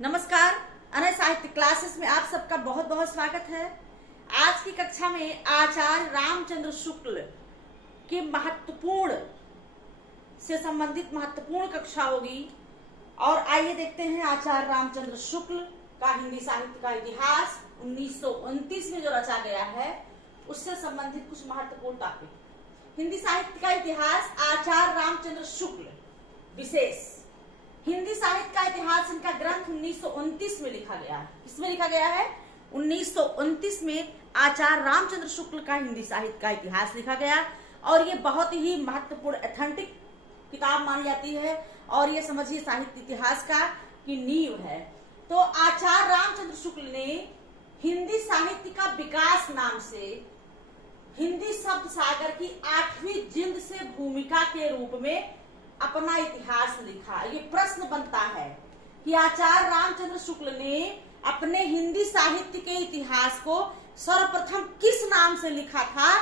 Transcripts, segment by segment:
नमस्कार। अनय साहित्य क्लासेस में आप सबका बहुत बहुत स्वागत है। आज की कक्षा में आचार्य रामचंद्र शुक्ल की महत्वपूर्ण से संबंधित महत्वपूर्ण कक्षा होगी। और आइए देखते हैं आचार्य रामचंद्र शुक्ल का हिंदी साहित्य का इतिहास 1929 में जो रचा गया है उससे संबंधित कुछ महत्वपूर्ण टॉपिक। हिंदी साहित्य का इतिहास आचार्य रामचंद्र शुक्ल विशेष हिंदी साहित्य का इतिहास इनका ग्रंथ 1929 में लिखा गया है। किसमें लिखा गया है? 1929 में आचार्य रामचंद्र शुक्ल का हिंदी साहित्य का इतिहास लिखा गया और ये बहुत ही महत्वपूर्ण एथेंटिक किताब मानी जाती है और ये समझिए साहित्य इतिहास का की नींव है। तो आचार्य रामचंद्र शुक्ल ने हिंदी साहित्य का विकास नाम से हिंदी शब्द सागर की 8वीं जिल्द से भूमिका के रूप में अपना इतिहास लिखा। ये प्रश्न बनता है कि आचार्य रामचंद्र शुक्ल ने अपने हिंदी साहित्य के इतिहास को सर्वप्रथम किस नाम से लिखा था?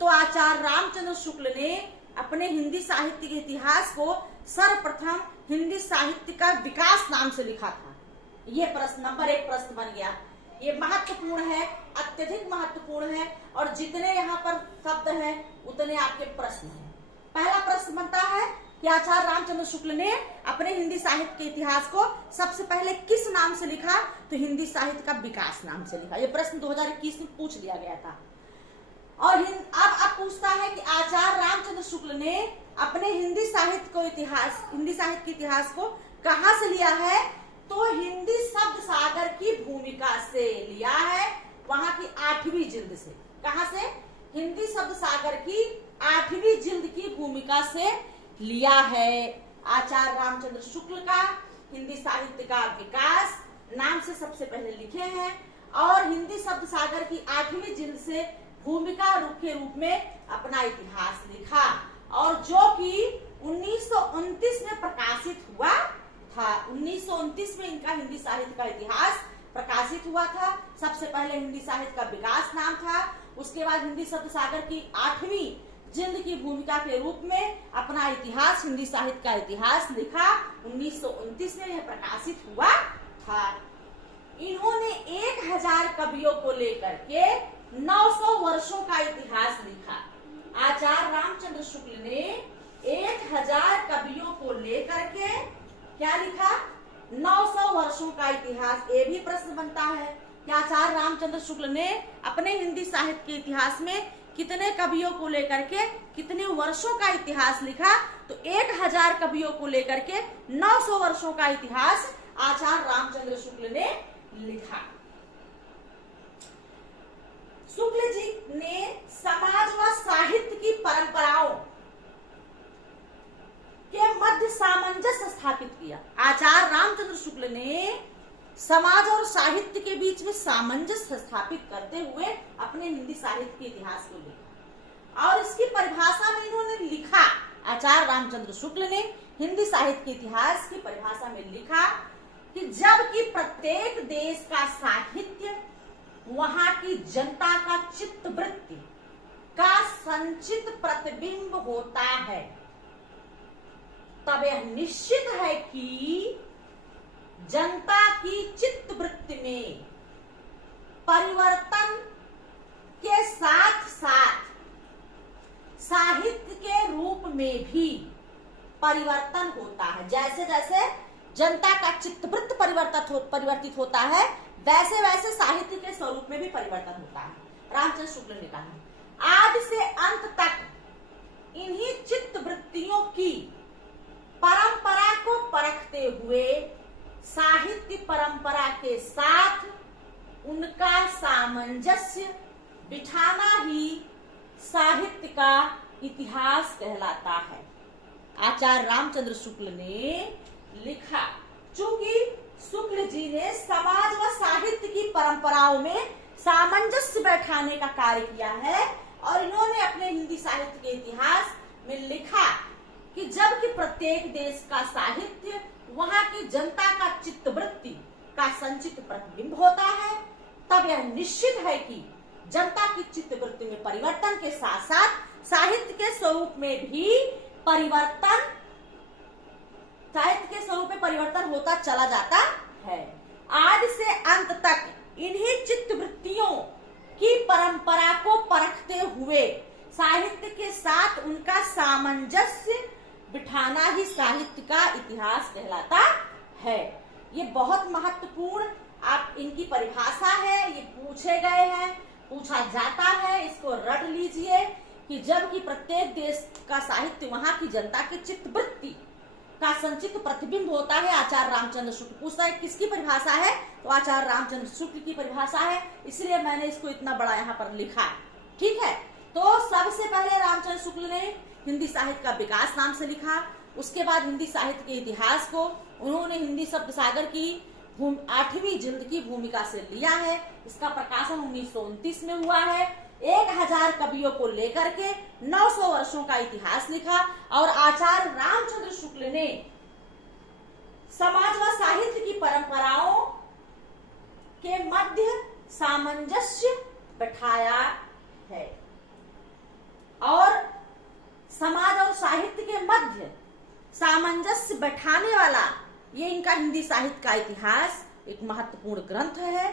तो आचार्य रामचंद्र शुक्ल ने अपने हिंदी साहित्य के इतिहास को सर्वप्रथम हिंदी साहित्य का विकास नाम से लिखा था। ये प्रश्न नंबर 1 प्रश्न बन गया। ये महत्वपूर्ण है, अत्यधिक महत्वपूर्ण है और जितने यहाँ पर शब्द हैं उतने आपके प्रश्न हैं। पहला प्रश्न बनता है कि आचार्य रामचंद्र शुक्ल ने अपने हिंदी साहित्य के इतिहास को सबसे पहले किस नाम से लिखा? तो हिंदी साहित्य का विकास नाम से लिखा। ये प्रश्न 2021 में पूछ लिया गया था। और अब पूछता है कि आचार्य रामचंद्र शुक्ल ने अपने हिंदी साहित्य के इतिहास को कहाँ से लिया है? तो हिंदी शब्द सागर की भूमिका से लिया है, वहां की 8वीं जिल्द से। कहां से? हिंदी शब्द सागर की 8वीं जिल्द की भूमिका से लिया है। आचार्य रामचंद्र शुक्ल का हिंदी साहित्य का विकास नाम से सबसे पहले लिखे हैं और हिंदी शब्द सागर की 8वीं जिल्द से भूमिका के रूप में अपना इतिहास लिखा और जो कि 1929 में प्रकाशित हुआ था। 1929 में इनका हिंदी साहित्य का इतिहास प्रकाशित हुआ था। सबसे पहले हिंदी साहित्य का विकास नाम था, उसके बाद हिंदी शब्द सागर की 8वीं जिल्द की भूमिका के रूप में अपना इतिहास, हिंदी साहित्य का इतिहास लिखा। 1929 में यह प्रकाशित हुआ था। इन्होंने 1000 कवियों को लेकर के 900 वर्षों का इतिहास लिखा। आचार्य रामचंद्र शुक्ल ने 1000 कवियों को लेकर के क्या लिखा? 900 वर्षों का इतिहास। ये भी प्रश्न बनता है कि आचार्य रामचंद्र शुक्ल ने अपने हिंदी साहित्य के इतिहास में कितने कवियों को लेकर के कितने वर्षों का इतिहास लिखा? तो 1000 कवियों को लेकर के 900 वर्षों का इतिहास आचार्य रामचंद्र शुक्ल ने लिखा। शुक्ल जी ने समाज व साहित्य की परंपराओं के मध्य सामंजस्य स्थापित किया। आचार्य रामचंद्र शुक्ल ने समाज और साहित्य के बीच में सामंजस्य स्थापित करते हुए अपने हिंदी साहित्य के इतिहास को लिखा और इसकी परिभाषा में इन्होंने लिखा। आचार्य रामचंद्र शुक्ल ने हिंदी साहित्य के इतिहास की परिभाषा में लिखा कि जबकि प्रत्येक देश का साहित्य वहां की जनता का चित्तवृत्ति का संचित प्रतिबिंब होता है, तब यह निश्चित है कि जनता की चित्तवृत्ति में परिवर्तन के साथ साथ साहित्य के रूप में भी परिवर्तन होता है। जैसे जैसे जनता का चित्तवृत्ति परिवर्तित होता है वैसे वैसे साहित्य के स्वरूप में भी परिवर्तन होता है। रामचंद्र शुक्ल ने कहा आदि से अंत तक इन्हीं चित्तवृत्तियों की परंपरा को परखते हुए साहित्य परंपरा के साथ उनका सामंजस्य बिठाना ही साहित्य का इतिहास कहलाता है। आचार्य रामचंद्र शुक्ल ने लिखा। चूंकि शुक्ल जी ने समाज व साहित्य की परंपराओं में सामंजस्य बैठाने का कार्य किया है और इन्होंने अपने हिंदी साहित्य के इतिहास में लिखा कि जबकि प्रत्येक देश का साहित्य वहां की जनता का चित्तवृत्ति का संचित प्रतिबिंब होता है, तब यह निश्चित है कि जनता की चित्तवृत्ति में परिवर्तन के साथ साथ साहित्य के स्वरूप में भी परिवर्तन होता चला जाता है। आदि से अंत तक इन्हीं चित्तवृत्तियों की परंपरा को परखते हुए साहित्य के साथ उनका सामंजस्य बिठाना ही साहित्य का इतिहास कहलाता है। ये बहुत महत्वपूर्ण आप इनकी परिभाषा है, ये पूछे गए हैं, पूछा जाता है, इसको रट लीजिए कि जबकि प्रत्येक देश का साहित्य वहां की जनता की चित्तवृत्ति का संचित प्रतिबिंब होता है। आचार्य रामचंद्र शुक्ल पूछता है किसकी परिभाषा है, तो आचार्य रामचंद्र शुक्ल की परिभाषा है, इसलिए मैंने इसको इतना बड़ा यहाँ पर लिखा है। ठीक है, तो सबसे पहले रामचंद्र शुक्ल ने हिंदी साहित्य का विकास नाम से लिखा, उसके बाद हिंदी साहित्य के इतिहास को उन्होंने हिंदी शब्द सागर की 8वीं जिल्द की भूमिका से लिया है। इसका प्रकाशन 1929 में हुआ है। 1000 कवियों को लेकर के 900 वर्षों का इतिहास लिखा और आचार्य रामचंद्र शुक्ल ने समाज व साहित्य की परंपराओं के मध्य सामंजस्य बैठाया है और समाज और साहित्य के मध्य सामंजस्य बैठाने वाला ये इनका हिंदी साहित्य का इतिहास एक महत्वपूर्ण ग्रंथ है।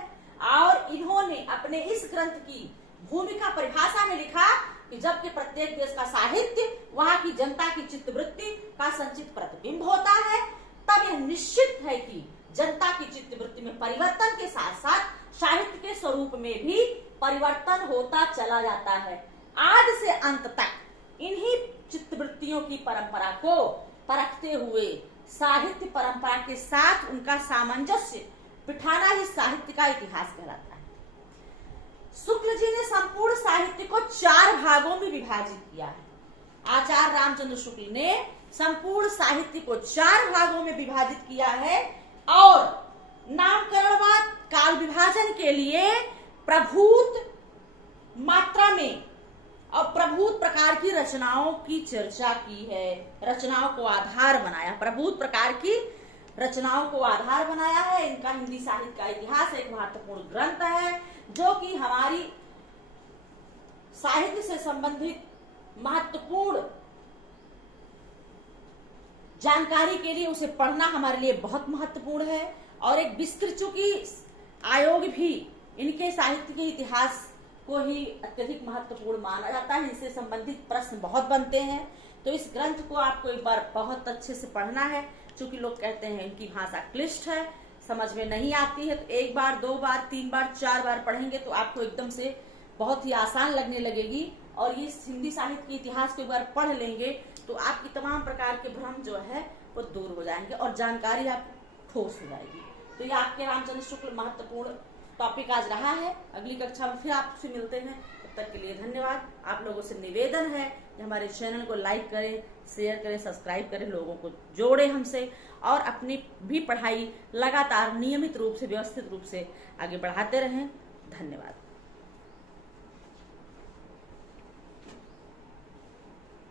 और इन्होंने अपने इस ग्रंथ की भूमिका परिभाषा में लिखा कि जबकि प्रत्येक देश का साहित्य वहां की जनता की चित्तवृत्ति का संचित प्रतिबिंब होता है, तब यह निश्चित है कि जनता की चित्तवृत्ति में परिवर्तन के साथ साथ साहित्य के स्वरूप में भी परिवर्तन होता चला जाता है। आदि से अंत तक इन्हीं चित्तवृत्तियों की परंपरा को परखते हुए साहित्य परंपरा के साथ उनका सामंजस्य बिठाना ही साहित्य का इतिहास कहलाता है। शुक्ल जी ने संपूर्ण साहित्य को 4 भागों में विभाजित किया है। आचार्य रामचंद्र शुक्ल ने संपूर्ण साहित्य को 4 भागों में विभाजित किया है और नामकरणवाद काल विभाजन के लिए प्रभूत मात्रा में और प्रभूत प्रकार की रचनाओं की चर्चा की है, रचनाओं को आधार बनाया, प्रभूत प्रकार की रचनाओं को आधार बनाया है। इनका हिंदी साहित्य का इतिहास एक महत्वपूर्ण ग्रंथ है जो कि हमारी साहित्य से संबंधित महत्वपूर्ण जानकारी के लिए उसे पढ़ना हमारे लिए बहुत महत्वपूर्ण है। और एक विस्तृत चूंकि आयोग भी इनके साहित्य के इतिहास को ही अत्यधिक महत्वपूर्ण माना जाता है, इनसे संबंधित प्रश्न बहुत बनते हैं, तो इस ग्रंथ को आपको एक बार बहुत अच्छे से पढ़ना है। क्योंकि लोग कहते हैं इनकी भाषा क्लिष्ट है, समझ में नहीं आती है, तो 1 बार 2 बार 3 बार 4 बार पढ़ेंगे तो आपको एकदम से बहुत ही आसान लगने लगेगी। और इस हिंदी साहित्य के इतिहास को एक बार पढ़ लेंगे तो आपकी तमाम प्रकार के भ्रम जो है वो दूर हो जाएंगे और जानकारी आपको ठोस हो जाएगी। तो ये आपके रामचंद्र शुक्ल महत्वपूर्ण टॉपिक आज रहा है। अगली कक्षा में फिर आपसे मिलते हैं, तब तक के लिए धन्यवाद। आप लोगों से निवेदन है कि हमारे चैनल को लाइक करें, शेयर करें, सब्सक्राइब करें, लोगों को जोड़े हमसे और अपनी भी पढ़ाई लगातार नियमित रूप से व्यवस्थित रूप से आगे बढ़ाते रहें। धन्यवाद।